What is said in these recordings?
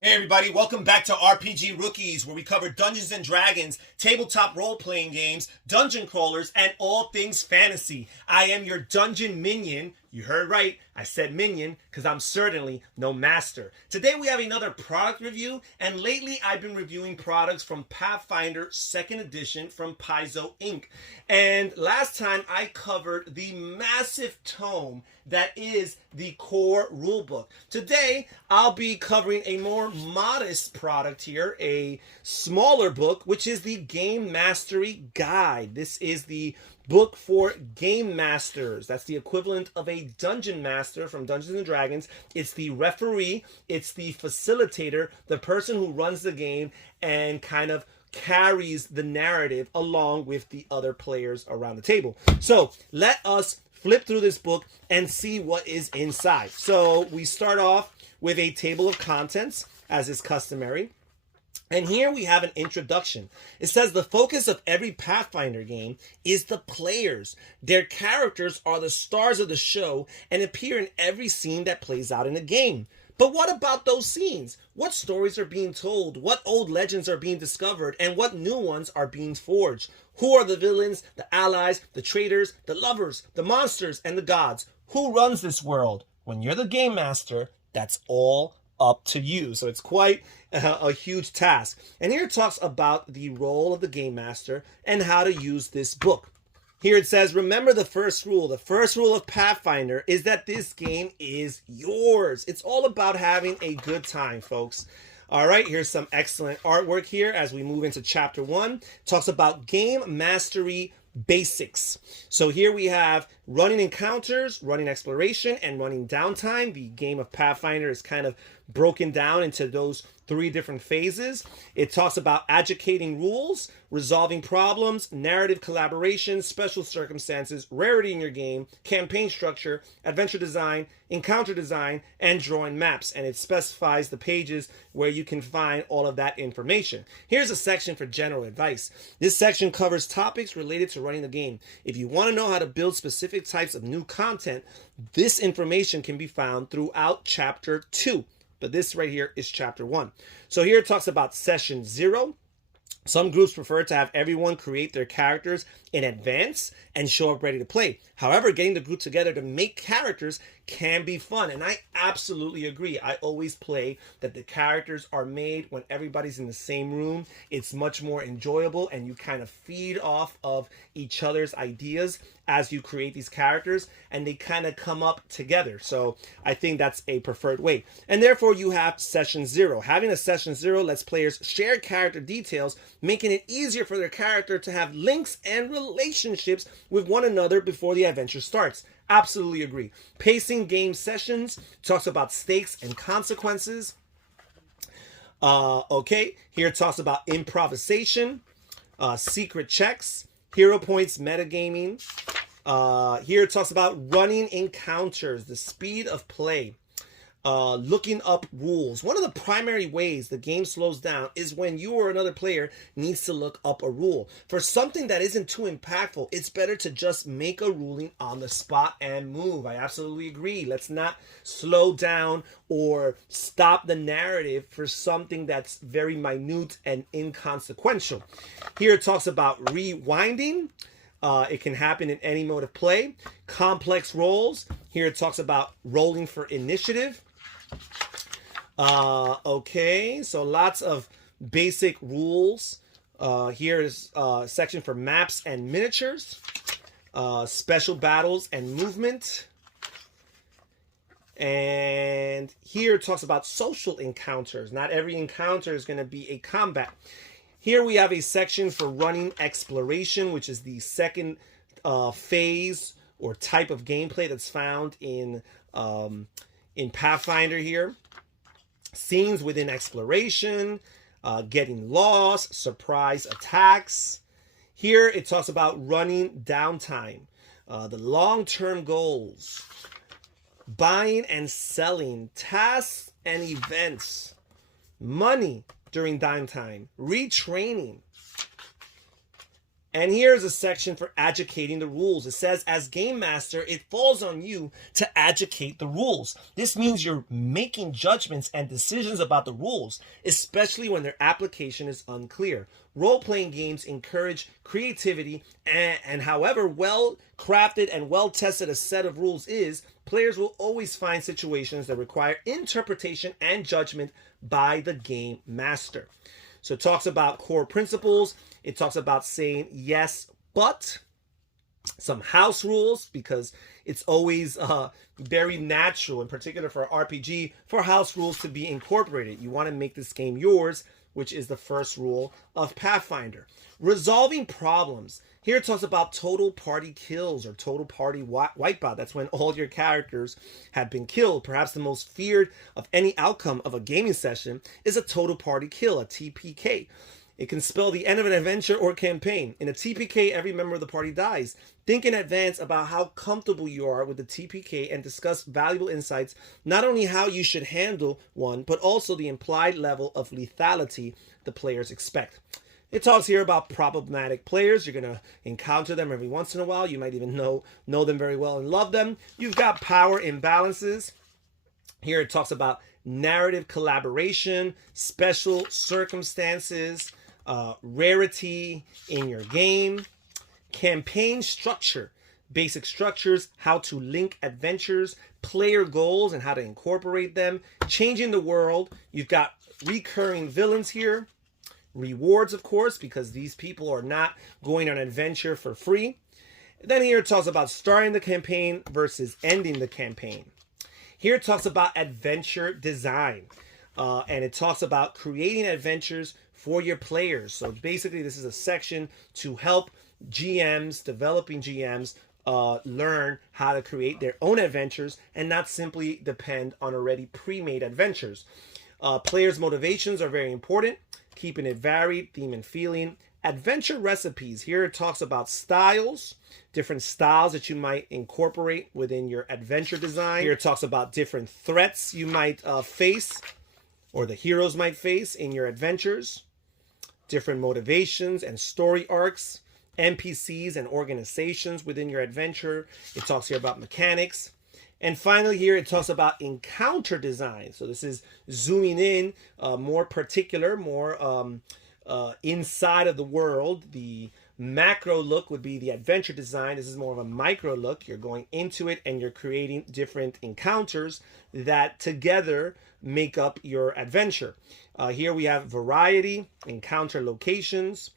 Hey everybody, welcome back to RPG Rookies, where we cover Dungeons and Dragons, tabletop role-playing games, dungeon crawlers, and all things fantasy. I am your dungeon minion. You heard right, I said minion, because I'm certainly no master. Today we have another product review, and lately I've been reviewing products from Pathfinder 2nd Edition from Paizo Inc. And last time I covered the massive tome that is the core rulebook. Today I'll be covering a more modest product here, a smaller book, which is the Game Mastery Guide. This is the book for game masters. That's the equivalent of a dungeon master from Dungeons and Dragons. It's the referee, it's the facilitator, the person who runs the game and kind of carries the narrative along with the other players around the table. So let us flip through this book and see what is inside. So we start off with a table of contents, as is customary. And here we have an introduction. It says the focus of every Pathfinder game is the players. Their characters are the stars of the show and appear in every scene that plays out in a game. But what about those scenes? What stories are being told? What old legends are being discovered? And what new ones are being forged? Who are the villains, the allies, the traitors, the lovers, the monsters, and the gods? Who runs this world? When you're the game master, that's all up to you. So it's quite a huge task. And here it talks about the role of the game master and how to use this book. Here it says, remember the first rule. The first rule of Pathfinder is that this game is yours. It's all about having a good time, folks. All right, here's some excellent artwork here as we move into chapter 1. It talks about game mastery basics. So here we have running encounters, running exploration, and running downtime. The game of Pathfinder is kind of broken down into those 3 different phases. It talks about educating rules, resolving problems, narrative collaboration, special circumstances, rarity in your game, campaign structure, adventure design, encounter design, and drawing maps. And it specifies the pages where you can find all of that information. Here's a section for general advice. This section covers topics related to running the game. If you want to know how to build specific types of new content, this information can be found throughout chapter 2. But this right here is chapter 1. So here it talks about session 0. Some groups prefer to have everyone create their characters in advance and show up ready to play. However, getting the group together to make characters can be fun. And I absolutely agree. I always play that the characters are made when everybody's in the same room. It's much more enjoyable and you kind of feed off of each other's ideas as you create these characters and they kind of come up together. So I think that's a preferred way. And therefore you have session 0. Having a session 0 lets players share character details, making it easier for their character to have links and relationships with one another before the adventure starts. Absolutely agree. Pacing game sessions talks about stakes and consequences. Okay, here it talks about improvisation, secret checks, hero points, metagaming. Here it talks about running encounters, the speed of play. Looking up rules. One of the primary ways the game slows down is when you or another player needs to look up a rule. For something that isn't too impactful, it's better to just make a ruling on the spot and move. I absolutely agree. Let's not slow down or stop the narrative for something that's very minute and inconsequential. Here it talks about rewinding. It can happen in any mode of play. Complex roles. Here it talks about rolling for initiative. Okay, so lots of basic rules. Here is a section for maps and miniatures. Special battles and movement. And here it talks about social encounters. Not every encounter is going to be a combat. Here we have a section for running exploration, which is the second phase or type of gameplay that's found in Pathfinder here. Scenes within exploration, getting lost, surprise attacks. Here it talks about running downtime, the long-term goals, buying and selling, tasks and events, money during downtime, retraining, And here's a section for educating the rules. It says, as game master, it falls on you to educate the rules. This means you're making judgments and decisions about the rules, especially when their application is unclear. Role-playing games encourage creativity, and however well-crafted and well-tested a set of rules is, players will always find situations that require interpretation and judgment by the game master. So it talks about core principles. It talks about saying yes, but some house rules, because it's always very natural, in particular for RPG, for house rules to be incorporated. You want to make this game yours, which is the first rule of Pathfinder. Resolving problems. Here it talks about total party kills or total party wipeout. That's when all your characters have been killed. Perhaps the most feared of any outcome of a gaming session is a total party kill, a TPK. It can spell the end of an adventure or campaign. In a TPK, every member of the party dies. Think in advance about how comfortable you are with the TPK and discuss valuable insights, not only how you should handle one, but also the implied level of lethality the players expect. It talks here about problematic players. You're going to encounter them every once in a while. You might even know them very well and love them. You've got power imbalances. Here it talks about narrative collaboration, special circumstances, rarity in your game, campaign structure, basic structures, how to link adventures, player goals and how to incorporate them, changing the world. You've got recurring villains here. Rewards, of course, because these people are not going on an adventure for free. Then here it talks about starting the campaign versus ending the campaign. Here it talks about adventure design. And it talks about creating adventures for your players. So basically, this is a section to help GMs, developing GMs, learn how to create their own adventures and not simply depend on already pre-made adventures. Players' motivations are very important. Keeping it varied, theme and feeling. Adventure recipes. Here it talks about styles, different styles that you might incorporate within your adventure design. Here it talks about different threats you might face, or the heroes might face in your adventures. Different motivations and story arcs. NPCs and organizations within your adventure. It talks here about mechanics. And finally here it talks about encounter design. So this is zooming in, more particular, more inside of the world. The macro look would be the adventure design. This is more of a micro look. You're going into it and you're creating different encounters that together make up your adventure. Here we have variety, encounter locations,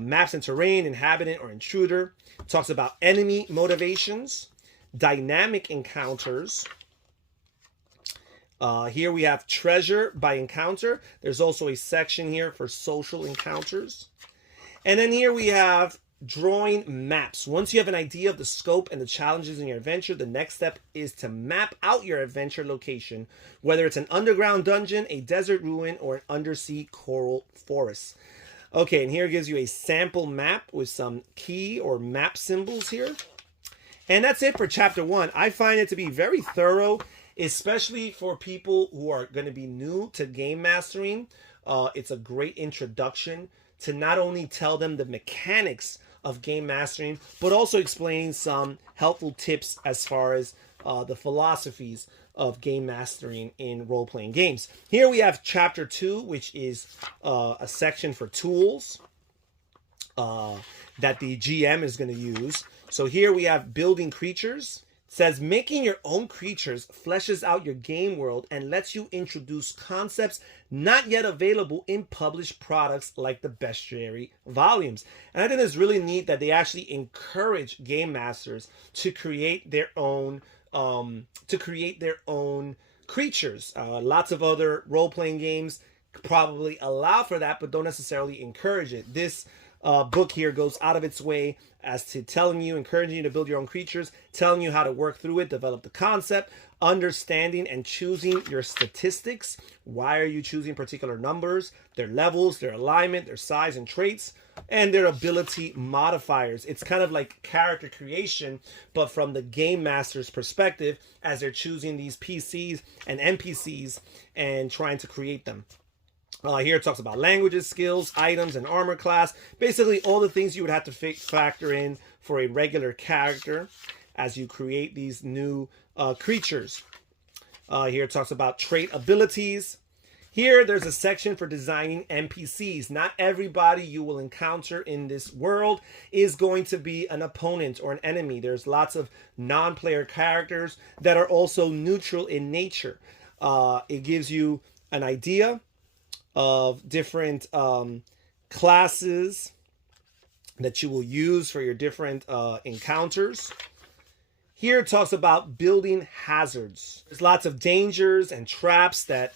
maps and terrain, inhabitant or intruder. It talks about enemy motivations, dynamic encounters. Here we have treasure by encounter. There's also a section here for social encounters. And then here we have drawing maps. Once you have an idea of the scope and the challenges in your adventure, the next step is to map out your adventure location, whether it's an underground dungeon, a desert ruin, or an undersea coral forest. Okay, and here it gives you a sample map with some key or map symbols here. And that's it for chapter 1. I find it to be very thorough, especially for people who are going to be new to game mastering. It's a great introduction to not only tell them the mechanics of game mastering, but also explaining some helpful tips as far as the philosophies of game mastering in role-playing games. Here we have chapter 2, which is a section for tools that the GM is going to use. So here we have building creatures. It says making your own creatures fleshes out your game world and lets you introduce concepts not yet available in published products like the bestiary volumes. And I think it's really neat that they actually encourage game masters to create their own creatures. Lots of other role-playing games probably allow for that, but don't necessarily encourage it. This book here goes out of its way as to encouraging you to build your own creatures, telling you how to work through it, develop the concept, understanding and choosing your statistics. Why are you choosing particular numbers, their levels, their alignment, their size and traits, and their ability modifiers. It's kind of like character creation, but from the game master's perspective as they're choosing these PCs and NPCs and trying to create them. Here it talks about languages, skills, items, and armor class. Basically, all the things you would have to factor in for a regular character as you create these new creatures. Here it talks about trait abilities. Here, there's a section for designing NPCs. Not everybody you will encounter in this world is going to be an opponent or an enemy. There's lots of non-player characters that are also neutral in nature. It gives you an idea of different classes that you will use for your different encounters. Here it talks about building hazards. There's lots of dangers and traps that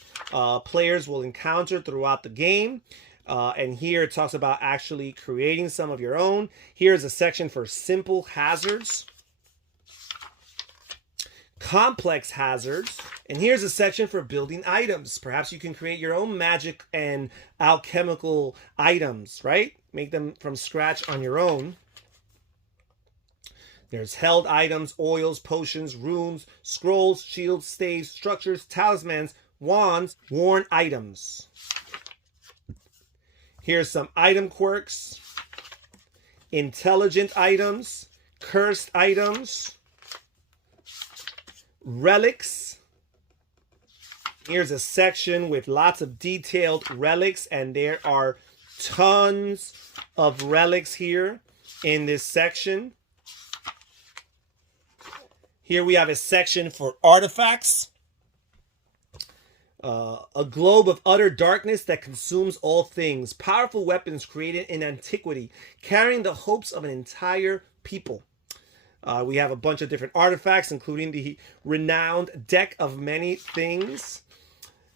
players will encounter throughout the game. And here it talks about actually creating some of your own. Here's a section for simple hazards, complex hazards, and here's a section for building items. Perhaps you can create your own magic and alchemical items, right? Make them from scratch on your own. There's held items, oils, potions, runes, scrolls, shields, staves, structures, talismans, wands, worn items. Here's some item quirks, intelligent items, cursed items, relics. Here's a section with lots of detailed relics, and there are tons of relics here in this section. Here we have a section for artifacts. A globe of utter darkness that consumes all things. Powerful weapons created in antiquity, carrying the hopes of an entire people. We have a bunch of different artifacts, including the renowned deck of many things.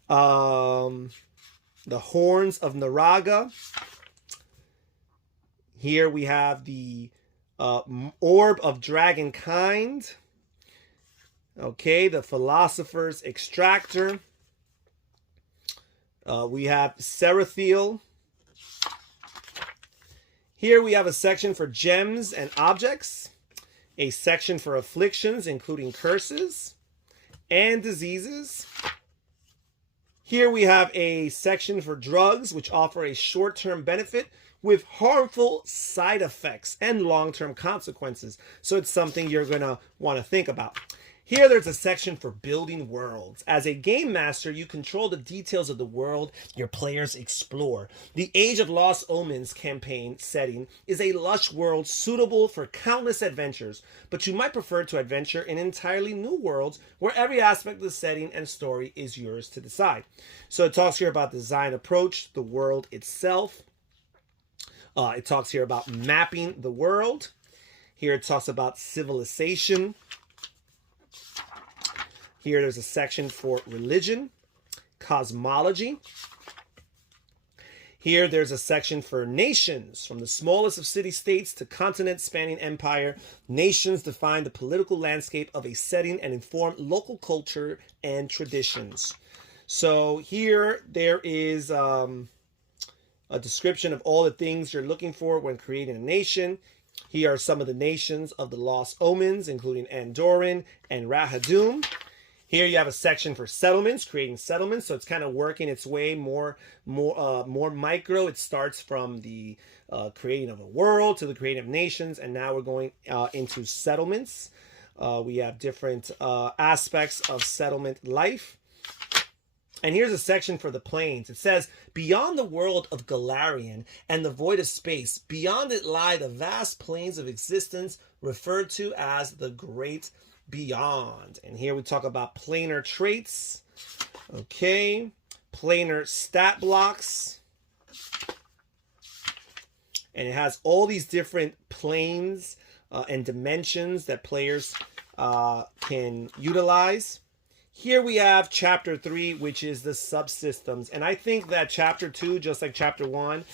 The horns of Naraga. Here we have the orb of dragonkind. Okay, the philosopher's extractor. We have Serathiel. Here we have a section for gems and objects, a section for afflictions, including curses and diseases. Here we have a section for drugs, which offer a short-term benefit with harmful side effects and long-term consequences. So it's something you're going to want to think about. Here there's a section for building worlds. As a game master, you control the details of the world your players explore. The Age of Lost Omens campaign setting is a lush world suitable for countless adventures, but you might prefer to adventure in entirely new worlds where every aspect of the setting and story is yours to decide. So it talks here about design approach, the world itself. It talks here about mapping the world. Here it talks about civilization. Here there's a section for religion, cosmology. Here there's a section for nations. From the smallest of city-states to continent-spanning empire, nations define the political landscape of a setting and inform local culture and traditions. So here there is a description of all the things you're looking for when creating a nation. Here are some of the nations of the Lost Omens, including Andoran and Rahadum. Here you have a section for settlements, creating settlements. So it's kind of working its way more micro. It starts from the creating of a world to the creating of nations, and now we're going into settlements. We have different aspects of settlement life. And here's a section for the planes. It says, beyond the world of Galarian and the void of space, beyond it lie the vast plains of existence referred to as the Great Beyond. And here we talk about planar traits. Okay. Planar stat blocks. And it has all these different planes and dimensions that players can utilize. Here we have chapter 3, which is the subsystems. And I think that chapter 2, just like chapter 1,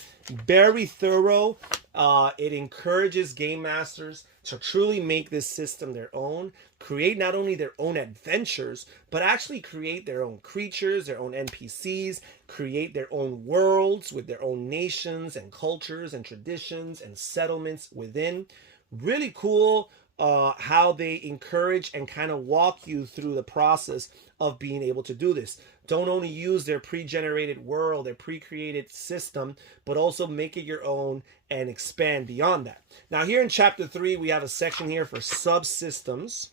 very thorough. It encourages game masters to truly make this system their own, create not only their own adventures, but actually create their own creatures, their own NPCs, create their own worlds with their own nations and cultures and traditions and settlements within. Really cool. how they encourage and kind of walk you through the process of being able to do this. Don't only use their pre-generated world, their pre-created system, but also make it your own and expand beyond that. Now here in chapter 3, we have a section here for subsystems.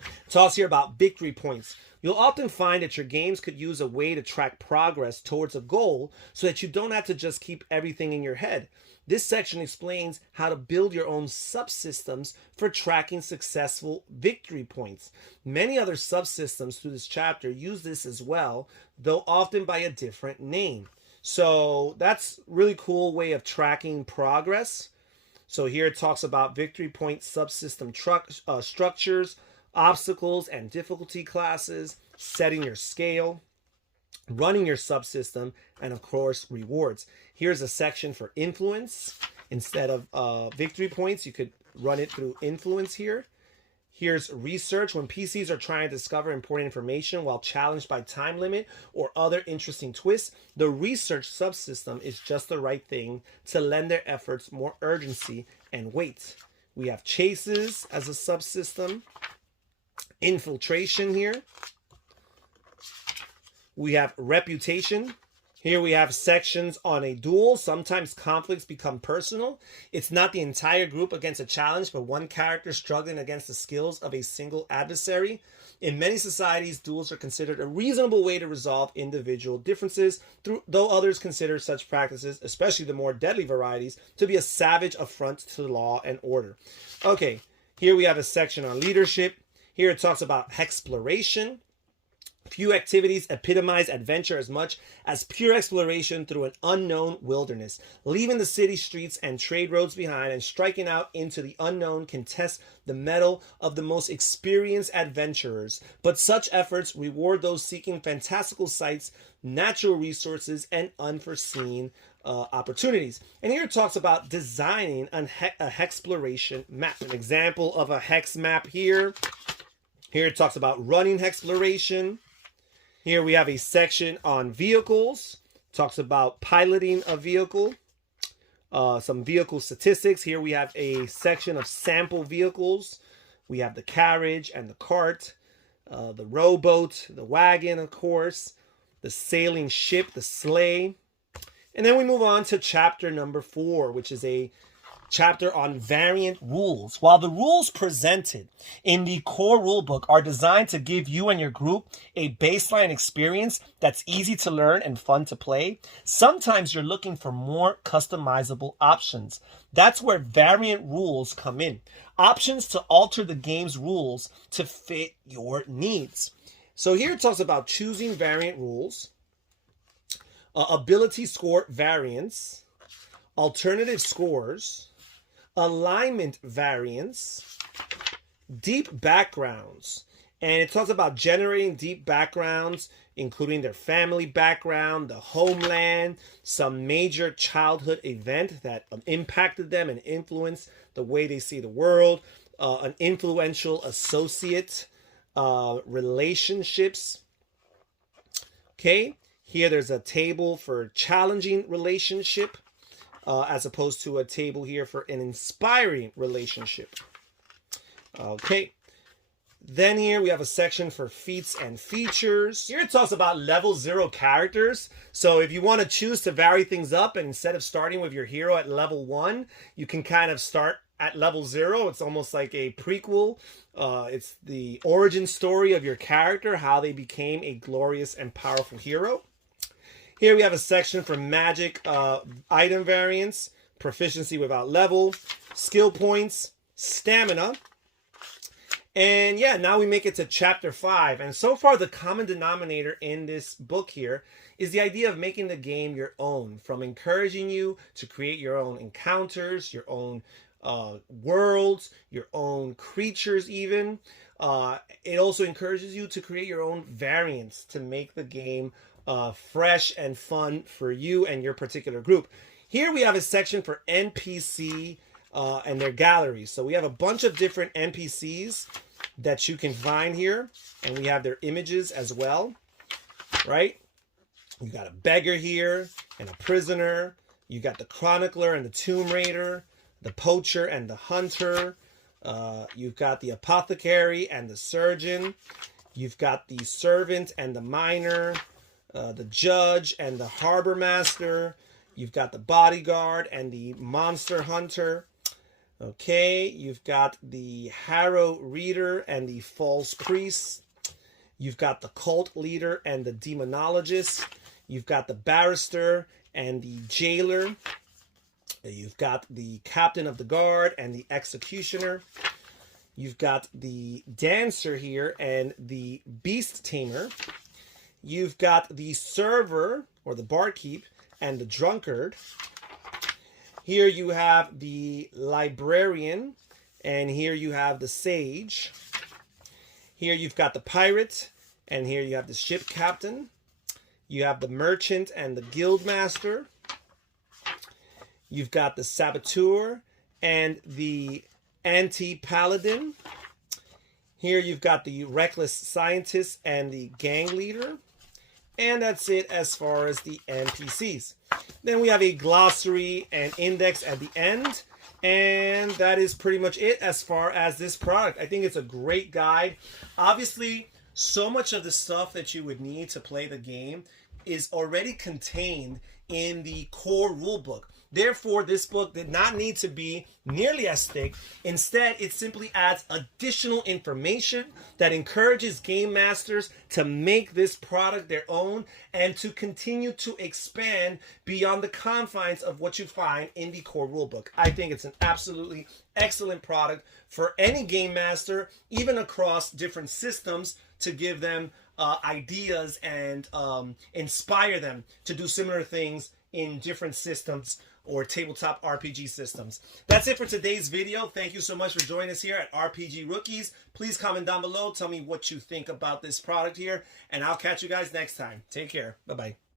It talks here about victory points. You'll often find that your games could use a way to track progress towards a goal so that you don't have to just keep everything in your head. This section explains how to build your own subsystems for tracking successful victory points. Many other subsystems through this chapter use this as well, though often by a different name. So that's a really cool way of tracking progress. So here it talks about victory point subsystem structures, obstacles and difficulty classes, setting your scale, running your subsystem, and of course rewards. Here's a section for influence. Instead of victory points, you could run it through influence here. Here's research. When PCs are trying to discover important information while challenged by time limit or other interesting twists, the research subsystem is just the right thing to lend their efforts more urgency and weight. We have chases as a subsystem. Infiltration here. We have reputation. Here we have sections on a duel. Sometimes conflicts become personal. It's not the entire group against a challenge, but one character struggling against the skills of a single adversary. In many societies, duels are considered a reasonable way to resolve individual differences, though others consider such practices, especially the more deadly varieties, to be a savage affront to law and order. Okay, here we have a section on leadership. Here it talks about hexploration. Few activities epitomize adventure as much as pure exploration through an unknown wilderness. Leaving the city streets and trade roads behind and striking out into the unknown can test the mettle of the most experienced adventurers. But such efforts reward those seeking fantastical sights, natural resources, and unforeseen opportunities. And here it talks about designing a hexploration map. An example of a hex map here. Here it talks about running hexploration. Here we have a section on vehicles. Talks about piloting a vehicle. Some vehicle statistics. Here we have a section of sample vehicles. We have the carriage and the cart, the rowboat, the wagon, of course, the sailing ship, the sleigh. And then we move on to chapter number 4, which is a chapter on variant rules. While the rules presented in the core rulebook are designed to give you and your group a baseline experience that's easy to learn and fun to play, sometimes you're looking for more customizable options. That's where variant rules come in. Options to alter the game's rules to fit your needs. So here it talks about choosing variant rules, ability score variants, alternative scores, alignment variants, deep backgrounds. And it talks about generating deep backgrounds, including their family background, the homeland, some major childhood event that impacted them and influenced the way they see the world, an influential associate, relationships. Okay, here there's a table for challenging relationship, as opposed to a table here for an inspiring relationship. Okay. Then here we have a section for feats and features. Here it talks about level 0 characters. So if you want to choose to vary things up, and instead of starting with your hero at level 1, you can kind of start at level 0. It's almost like a prequel. It's the origin story of your character, how they became a glorious and powerful hero. Here we have a section for magic item variants, proficiency without level, skill points, stamina. And yeah, now we make it to chapter 5. And so far, the common denominator in this book here is the idea of making the game your own, from encouraging you to create your own encounters, your own worlds, your own creatures even. It also encourages you to create your own variants to make the game fresh and fun for you and your particular group. Here we have a section for NPC and their galleries. So we have a bunch of different NPCs that you can find here, and we have their images as well, right? You got a beggar here and a prisoner. You got the chronicler and the tomb raider, the poacher and the hunter, You've got the apothecary and the surgeon. You've got the servant and the miner, the judge and the harbor master. You've got the bodyguard and the monster hunter. Okay, you've got the harrow reader and the false priest. You've got the cult leader and the demonologist. You've got the barrister and the jailer. You've got the captain of the guard and the executioner. You've got the dancer here and the beast tamer. You've got the server or the barkeep and the drunkard. Here you have the librarian, and here you have the sage. Here you've got the pirate, and here you have the ship captain. You have the merchant and the guild master. You've got the saboteur and the anti-paladin. Here you've got the reckless scientist and the gang leader. And that's it as far as the NPCs. Then we have a glossary and index at the end. And that is pretty much it as far as this product. I think it's a great guide. Obviously, so much of the stuff that you would need to play the game is already contained in the core rulebook. Therefore, this book did not need to be nearly as thick. Instead, it simply adds additional information that encourages game masters to make this product their own and to continue to expand beyond the confines of what you find in the core rulebook. I think it's an absolutely excellent product for any game master, even across different systems, to give them ideas and inspire them to do similar things in different systems or tabletop RPG systems. That's it for today's video. Thank you so much for joining us here at RPG Rookies. Please comment down below. Tell me what you think about this product here, and I'll catch you guys next time. Take care. Bye-bye.